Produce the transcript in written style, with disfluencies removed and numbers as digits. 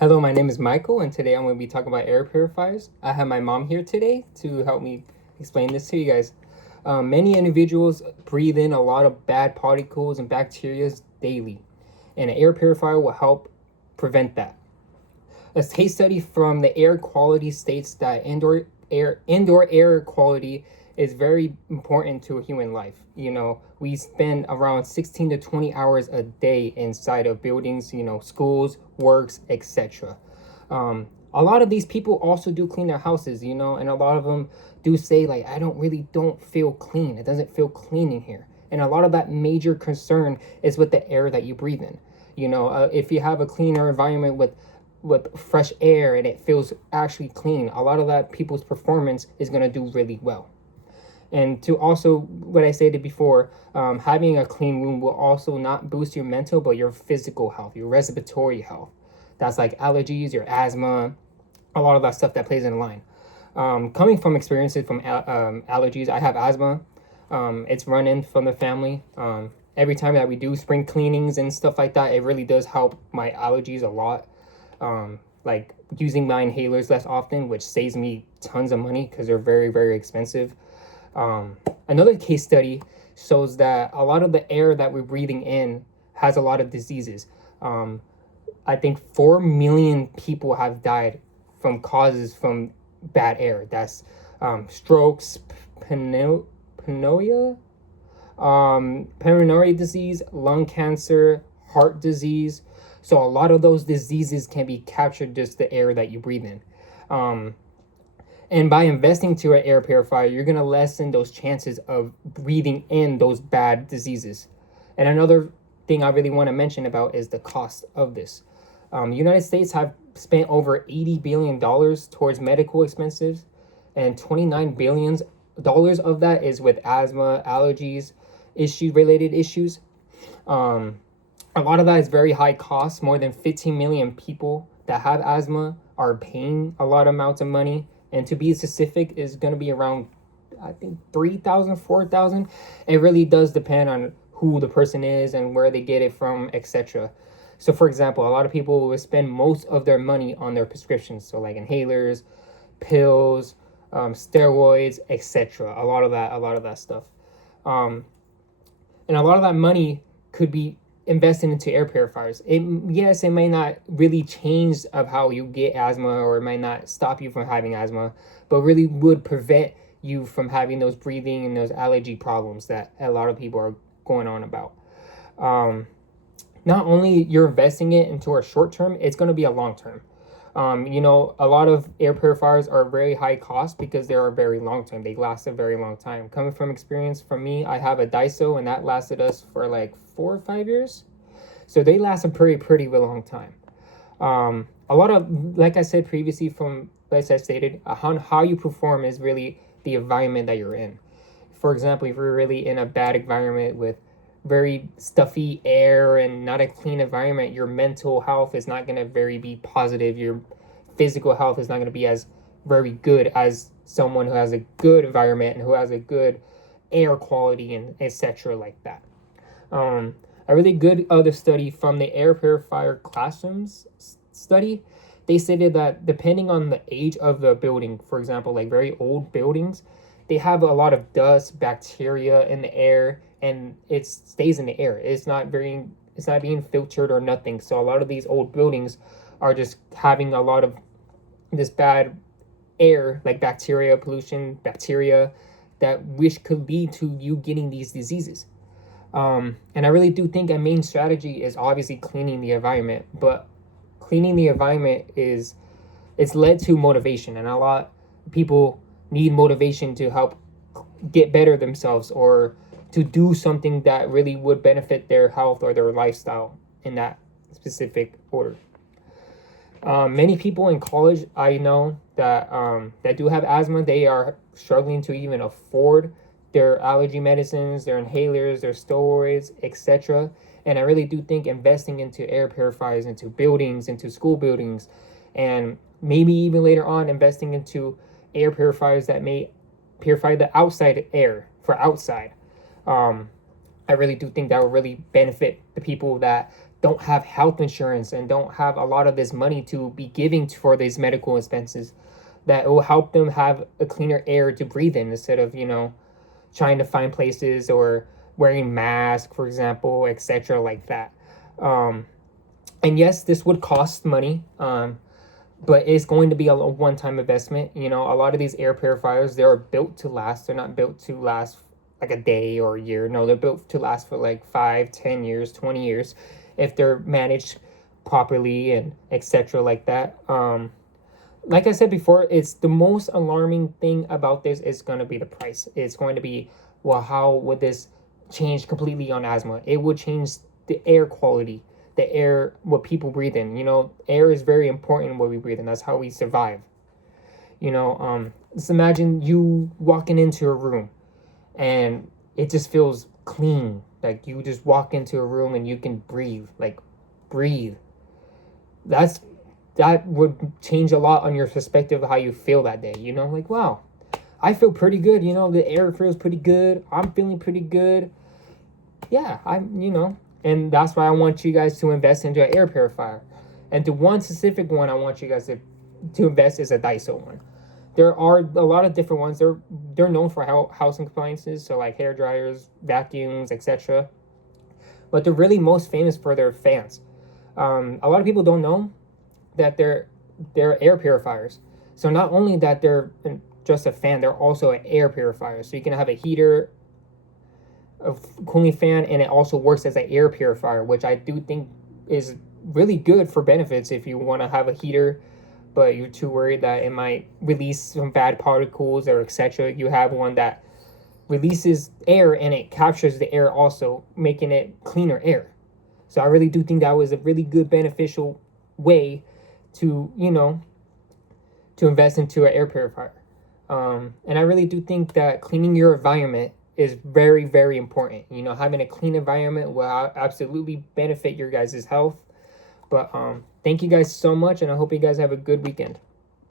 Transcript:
Hello, my name is Michael, and today I'm going to be talking about air purifiers. I have my mom here today to help me explain this to you guys. Many individuals breathe in a lot of bad particles and bacteria daily, and an air purifier will help prevent that. A case study from the air quality states that indoor air quality is very important to a human life. We spend around 16 to 20 hours a day inside of buildings, schools, works, etc. A lot of these people also do clean their houses, and a lot of them do say like, I don't feel clean. It doesn't feel clean in here. And a lot of that major concern is with the air that you breathe in. If you have a cleaner environment with fresh air and it feels actually clean, a lot of that people's performance is going to do really well. And to also, what I stated before, having a clean room will also not boost your mental, but your physical health, your respiratory health. That's like allergies, your asthma, a lot of that stuff that plays in line. Coming from experiences from allergies, I have asthma. It's run in from the family. Every time that we do spring cleanings and stuff like that, it really does help my allergies a lot. Like using my inhalers less often, which saves me tons of money because they're very, very expensive. Another case study shows that a lot of the air that we're breathing in has a lot of diseases. I think 4 million people have died from causes from bad air. That's strokes, pneumonia, pulmonary disease, lung cancer, heart disease. So a lot of those diseases can be captured just the air that you breathe in. And by investing to an air purifier, you're going to lessen those chances of breathing in those bad diseases. And another thing I really want to mention about is the cost of this. United States have spent over $80 billion towards medical expenses, and $29 billion of that is with asthma, allergies, related issues. A lot of that is very high cost. More than 15 million people that have asthma are paying a lot of amounts of money. And to be specific, is going to be around, I think, 3,000, 4,000. It really does depend on who the person is and where they get it from, etc. So, for example, a lot of people will spend most of their money on their prescriptions. So, like inhalers, pills, steroids, etc. A lot of that stuff. And a lot of that money could be invested into air purifiers. Yes, it may not really change of how you get asthma, or it might not stop you from having asthma, but really would prevent you from having those breathing and those allergy problems that a lot of people are going on about. Not only you're investing it into a short term, it's going to be a long term. A lot of air purifiers are very high cost because they are very long term. They last a very long time. Coming from experience from me, I have a Daiso and that lasted us for like 4 or 5 years. So they last a pretty long time. A lot of, like I said previously, from as I stated, how you perform is really the environment that you're in. For example, if you're really in a bad environment with very stuffy air and not a clean environment, your mental health is not going to very be positive. Your physical health is not going to be as very good as someone who has a good environment and who has a good air quality and etc. like that. A really good other study from the air purifier classrooms study, they stated that depending on the age of the building, for example, like very old buildings, they have a lot of dust, bacteria in the air, and it stays in the air. It's not being filtered or nothing. So a lot of these old buildings are just having a lot of this bad air, like bacteria, pollution, bacteria, that which could lead to you getting these diseases. And I really do think a main strategy is obviously cleaning the environment, but cleaning the environment it's led to motivation, and a lot of people need motivation to help get better themselves or to do something that really would benefit their health or their lifestyle in that specific order. Many people in college I know that do have asthma, they are struggling to even afford their allergy medicines, their inhalers, their steroids, etc. And I really do think investing into air purifiers, into buildings, into school buildings, and maybe even later on investing into air purifiers that may purify the outside air for outside. I really do think that will really benefit the people that don't have health insurance and don't have a lot of this money to be giving for these medical expenses, that it will help them have a cleaner air to breathe in instead of, trying to find places or wearing masks, for example, etc., like that. Um, and yes, this would cost money, but it's going to be a one-time investment. A lot of these air purifiers, they are built to last. They're not built to last like a day or a year. No, they're built to last for like 5, 10 years, 20 years, if they're managed properly and etc., like that. Like I said before, it's the most alarming thing about this is going to be the price. It's going to be, well, how would this change completely on asthma? It would change the air quality, the air, what people breathe in. Air is very important what we breathe in. That's how we survive. Just imagine you walking into a room and it just feels clean. Like you just walk into a room and you can breathe, like breathe. That would change a lot on your perspective of how you feel that day. Like, wow, I feel pretty good. The air feels pretty good. I'm feeling pretty good. Yeah, and that's why I want you guys to invest into an air purifier. And the one specific one I want you guys to invest is a Daiso one. There are a lot of different ones. They're known for housing appliances, so like hair dryers, vacuums, etc. But they're really most famous for their fans. A lot of people don't know that they're air purifiers. So not only that they're just a fan, they're also an air purifier. So you can have a heater, a cooling fan, and it also works as an air purifier, which I do think is really good for benefits if you want to have a heater but you're too worried that it might release some bad particles or etc. You have one that releases air and it captures the air also, making it cleaner air. So I really do think that was a really good beneficial way to to invest into an air purifier. And I really do think that cleaning your environment is very, very important. Having a clean environment will absolutely benefit your guys' health. But thank you guys so much, and I hope you guys have a good weekend.